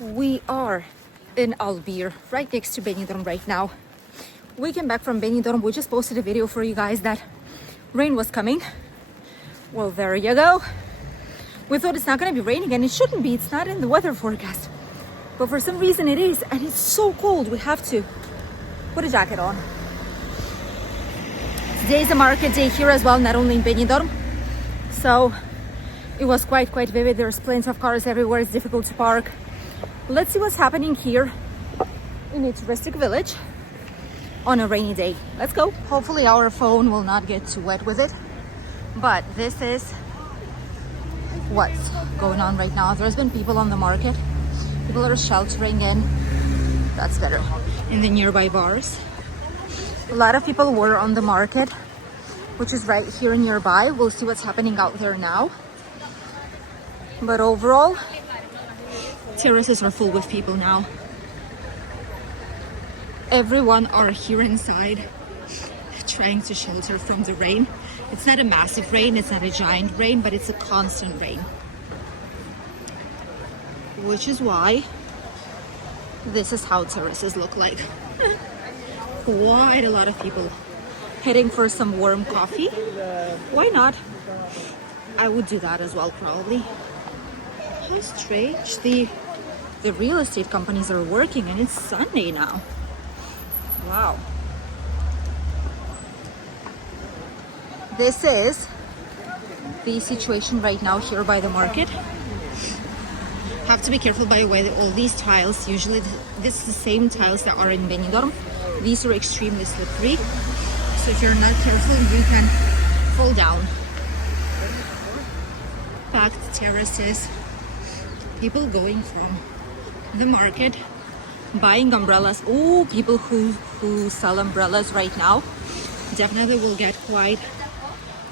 We are in Albir, right next to Benidorm right now. We came back from Benidorm. We just posted a video for you guys that rain was coming. Well, there you go. We thought it's not going to be raining, and it shouldn't be. It's not in the weather forecast. But for some reason it is, and it's so cold. We have to put a jacket on. Today is a market day here as well, not only in Benidorm. So it was quite vivid. There's plenty of cars everywhere. It's difficult to park. Let's see what's happening here in a touristic village on a rainy day. Let's go. Hopefully our phone will not get too wet with it. But this is what's going on right now. There's been people on the market. People are sheltering in. That's better. In the nearby bars. A lot of people were on the market, which is right here nearby. We'll see what's happening out there now. But overall, terraces are full with people now. Everyone are here inside trying to shelter from the rain. It's not a massive rain, it's not a giant rain, but it's a constant rain. Which is why this is how terraces look like. Quite a lot of people heading for some warm coffee. Why not? I would do that as well, probably. How strange. The real estate companies are working, and it's Sunday now. Wow. This is the situation right now here by the market. Have to be careful, by the way, that all these tiles, usually this is the same tiles that are in Benidorm. These are extremely slippery, so if you're not careful, you can fall down. Packed terraces, people going from the market, buying umbrellas. Oh, people who sell umbrellas right now definitely will get quite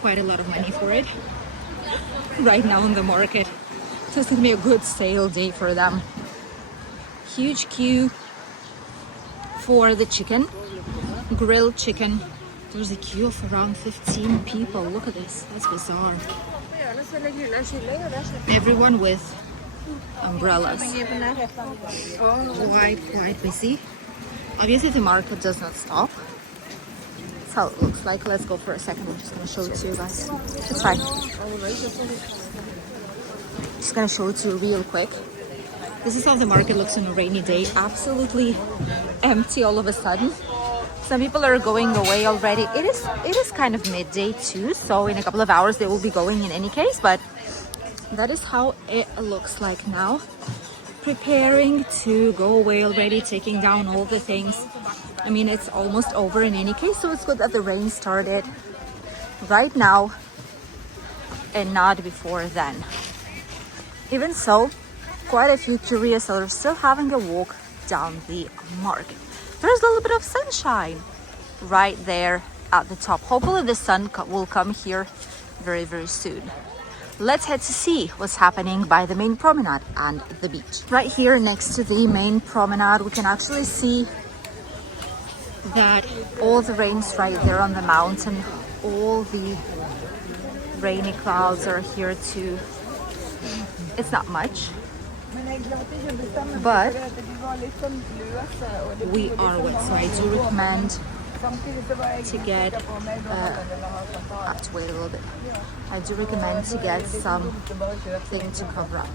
a lot of money for it right now in the market. So it's gonna be a good sale day for them. Huge queue for the chicken, grilled chicken. There's a queue of around 15 people. Look at this, that's bizarre. Everyone with umbrellas. Quite busy. Obviously the market does not stop. That's how it looks like. Let's go for a second. I'm just going to show it to you guys. It's fine. Just going to show it to you real quick. This is how the market looks on a rainy day. Absolutely empty all of a sudden. Some people are going away already. It is kind of midday too, so in a couple of hours they will be going in any case, but that is how it looks like now. Preparing to go away already, taking down all the things. I mean, it's almost over in any case, so it's good that the rain started right now and not before then. Even so, quite a few curious are still having a walk down the market. There's a little bit of sunshine right there at the top. Hopefully the sun will come here very soon. Let's head to see what's happening by the main promenade and the beach. Right here next to the main promenade, we can actually see that all the rain's right there on the mountain. All the rainy clouds are here too. It's not much, but we are wet, so I do recommend to get I have to wait a little bit. I do recommend to get something to cover up.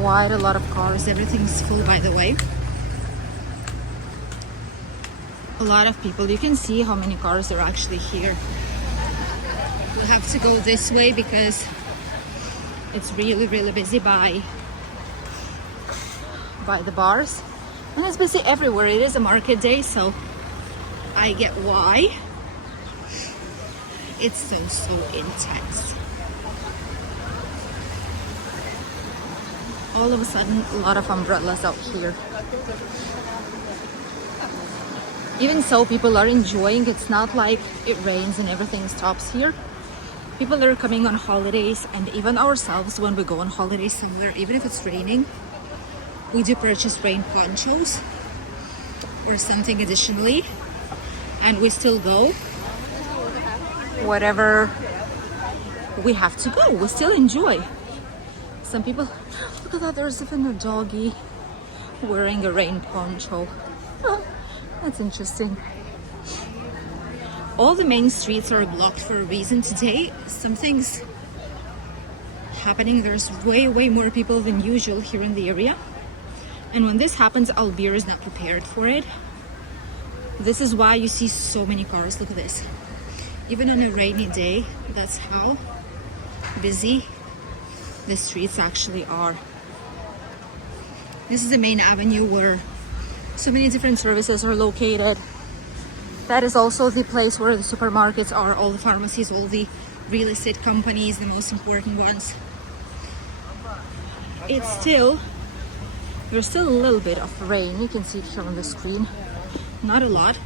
Quite a lot of cars. Everything's full, by the way. A lot of people. You can see how many cars are actually here. We'll have to go this way because it's really busy by the bars, and it's busy everywhere. It is a market day, so I get why it's so intense. All of a sudden, a lot of umbrellas out here. Even so, people are enjoying. It's not like it rains and everything stops here. People are coming on holidays, and even ourselves, when we go on holidays somewhere, even if it's raining, we do purchase rain ponchos or something additionally, and we still go. Whatever we have to go, we still enjoy. Some people, look at that, there's even a doggy wearing a rain poncho. Oh, that's interesting. All the main streets are blocked for a reason today. Something's happening. There's way more people than usual here in the area. And when this happens, Albir is not prepared for it. This is why you see so many cars. Look at this. Even on a rainy day, that's how busy the streets actually are. This is the main avenue where so many different services are located. That is also the place where the supermarkets are, all the pharmacies, all the real estate companies, the most important ones. There's still a little bit of rain. You can see it here on the screen. Not a lot.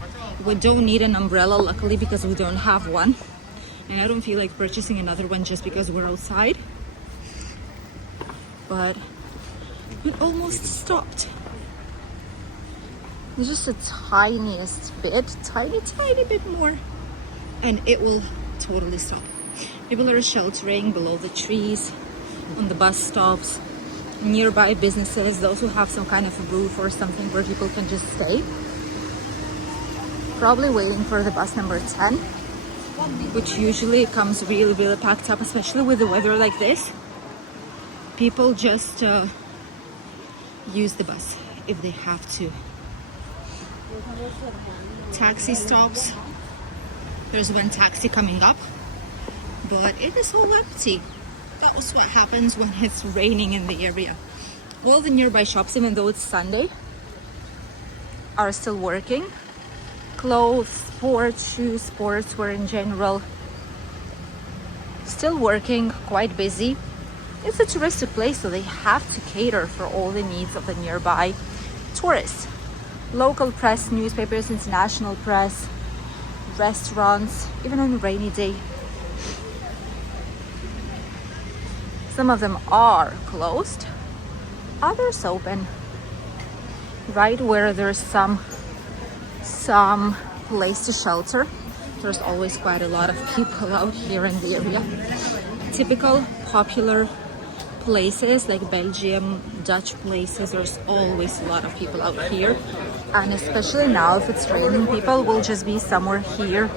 We don't need an umbrella, luckily, because we don't have one. And I don't feel like purchasing another one just because we're outside. But it almost stopped. It's just the tiniest bit, tiny bit more, and it will totally stop. People are sheltering below the trees, on the bus stops, nearby businesses, those who have some kind of a roof or something where people can just stay. Probably waiting for the bus number 10, which usually comes really packed up, especially with the weather like this. People just use the bus if they have to. Taxi stops. There's one taxi coming up, but it is all empty. That was what happens when it's raining in the area. All the nearby shops, even though it's Sunday, are still working. Clothes, sports, shoes, sportswear in general, still working, quite busy. It's a touristic place, so they have to cater for all the needs of the nearby tourists. Local press, newspapers, international press, restaurants, even on a rainy day. Some of them are closed, others open. Right where there's some place to shelter, there's always quite a lot of people out here in the area. Typical popular places like Belgium, Dutch places, there's always a lot of people out here. And especially now, if it's raining, people will just be somewhere here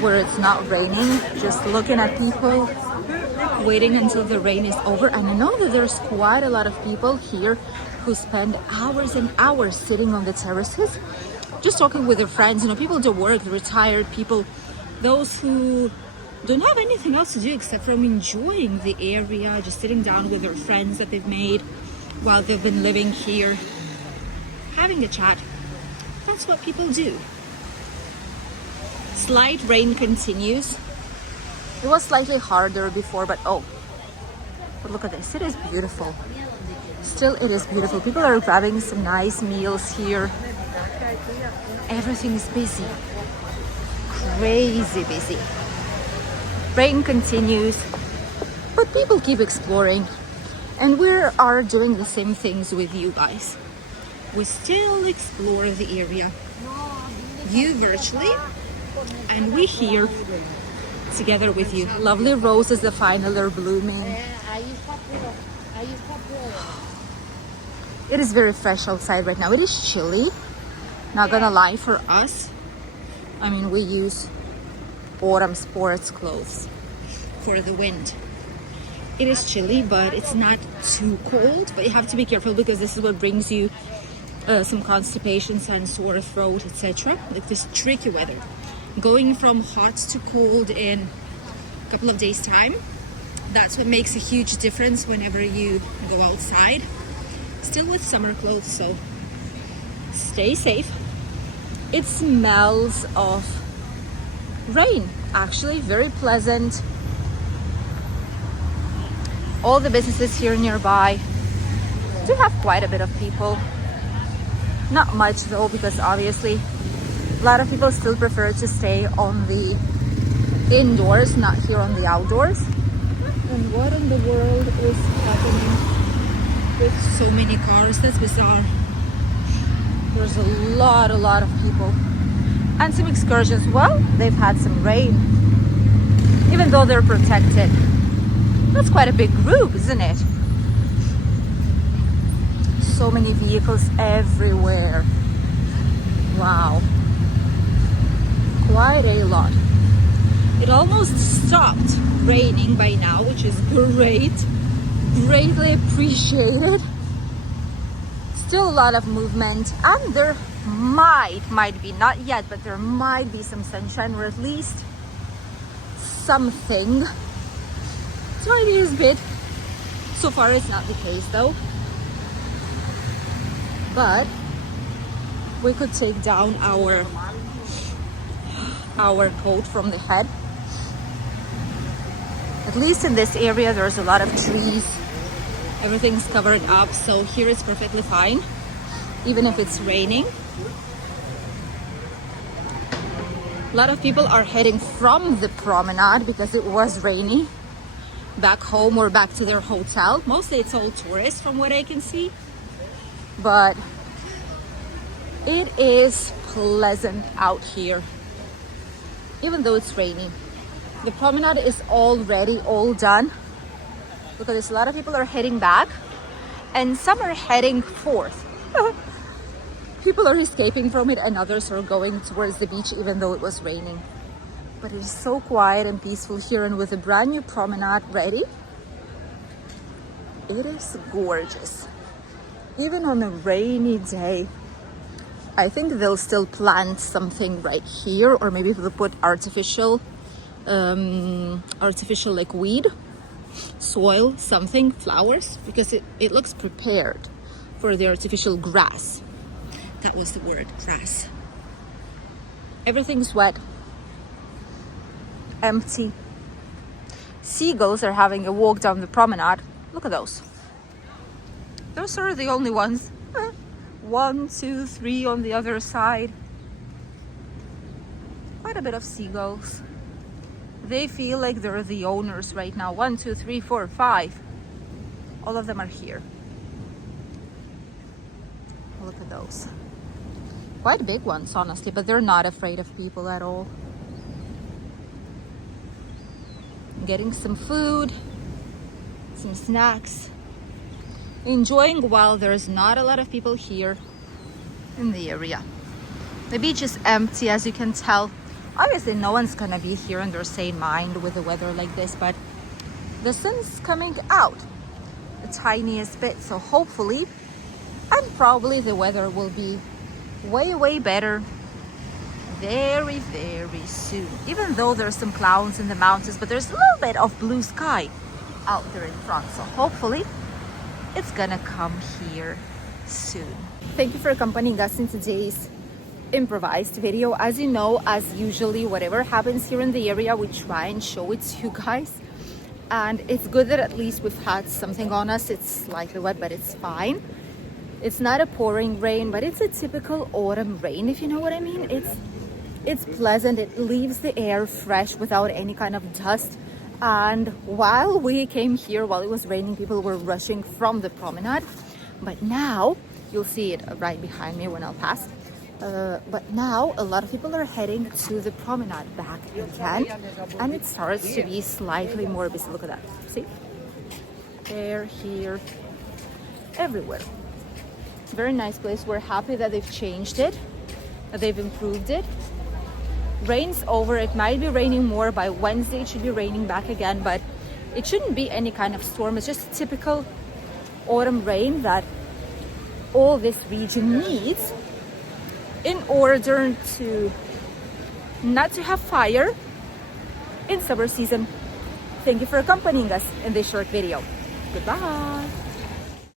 where it's not raining, just looking at people, waiting until the rain is over. And I know that there's quite a lot of people here who spend hours and hours sitting on the terraces, just talking with their friends. You know, people do work, the retired people, those who don't have anything else to do except from enjoying the area, just sitting down with their friends that they've made while they've been living here, having a chat. That's what people do. Slight rain continues. It was slightly harder before, but look at this. It is beautiful. Still, it is beautiful. People are grabbing some nice meals here. Everything is busy. Crazy busy. Rain continues, but people keep exploring. And we are doing the same things with you guys. We still explore the area. You virtually, and we here together with you. Lovely roses that finally are blooming. It is very fresh outside right now. It is chilly. Not gonna lie, for us, I mean, we use autumn sports clothes for the wind. It is chilly, but it's not too cold. But you have to be careful because this is what brings you some constipations and sore throat, etc. Like this tricky weather. Going from hot to cold in a couple of days' time, that's what makes a huge difference whenever you go outside. Still with summer clothes, so stay safe. It smells of rain, actually, very pleasant. All the businesses here nearby do have quite a bit of people. Not much though, because obviously a lot of people still prefer to stay on the indoors, not here on the outdoors. And what in the world is happening with so many cars? That's bizarre. There's a lot of people. And some excursions. Well, they've had some rain, even though they're protected. That's quite a big group, isn't it? So many vehicles everywhere. Wow. Quite a lot. It almost stopped raining by now, which is great. Greatly appreciated. Still a lot of movement, and there might be, not yet, but there might be some sunshine, or at least something. Tiniest bit. So far it's not the case though. But we could take down our coat from the head. At least in this area there's a lot of trees. Everything's covered up, so here it's perfectly fine, even if it's raining. A lot of people are heading from the promenade because it was rainy back home or back to their hotel. Mostly it's all tourists from what I can see, but it is pleasant out here even though it's rainy. The promenade is already all done. Look at this, a lot of people are heading back and some are heading forth. People are escaping from it and others are going towards the beach even though it was raining. But it is so quiet and peaceful here, and with a brand new promenade ready, it is gorgeous. Even on a rainy day, I think they'll still plant something right here, or maybe they'll put artificial like weed, soil, something, flowers, because it looks prepared for the artificial grass. That was the word, grass. Everything's wet, empty. Seagulls are having a walk down the promenade. Look at those. Those are the only ones. 1, 2, 3 on the other side. Quite a bit of seagulls. They feel like they're the owners right now. 1, 2, 3, 4, 5. All of them are here. Look at those. Quite big ones, honestly, but they're not afraid of people at all. Getting some food, some snacks, enjoying while there's not a lot of people here in the area. The beach is empty, as you can tell. Obviously no one's gonna be here in their sane mind with the weather like this, but the sun's coming out the tiniest bit, so hopefully and probably the weather will be way better very soon, even though there's some clouds in the mountains, but there's a little bit of blue sky out there in front, so hopefully it's gonna come here soon. Thank you for accompanying us in today's improvised video. As you know, as usually, whatever happens here in the area, we try and show it to you guys, and it's good that at least we've had something on us. It's slightly wet, but it's fine. It's not a pouring rain, but it's a typical autumn rain, if you know what I mean. It's pleasant. It leaves the air fresh without any kind of dust. And while we came here, while it was raining, people were rushing from the promenade. But now, you'll see it right behind me when I'll pass. But now a lot of people are heading to the promenade back again, and it starts to be slightly more busy. Look at that. See? There, here, everywhere. Very nice place. We're happy that they've changed it, that they've improved it. Rain's over. It might be raining more. By Wednesday it should be raining back again, but it shouldn't be any kind of storm. It's just typical autumn rain that all this region needs in order to not to have fire in summer season. Thank you for accompanying us in this short video. Goodbye.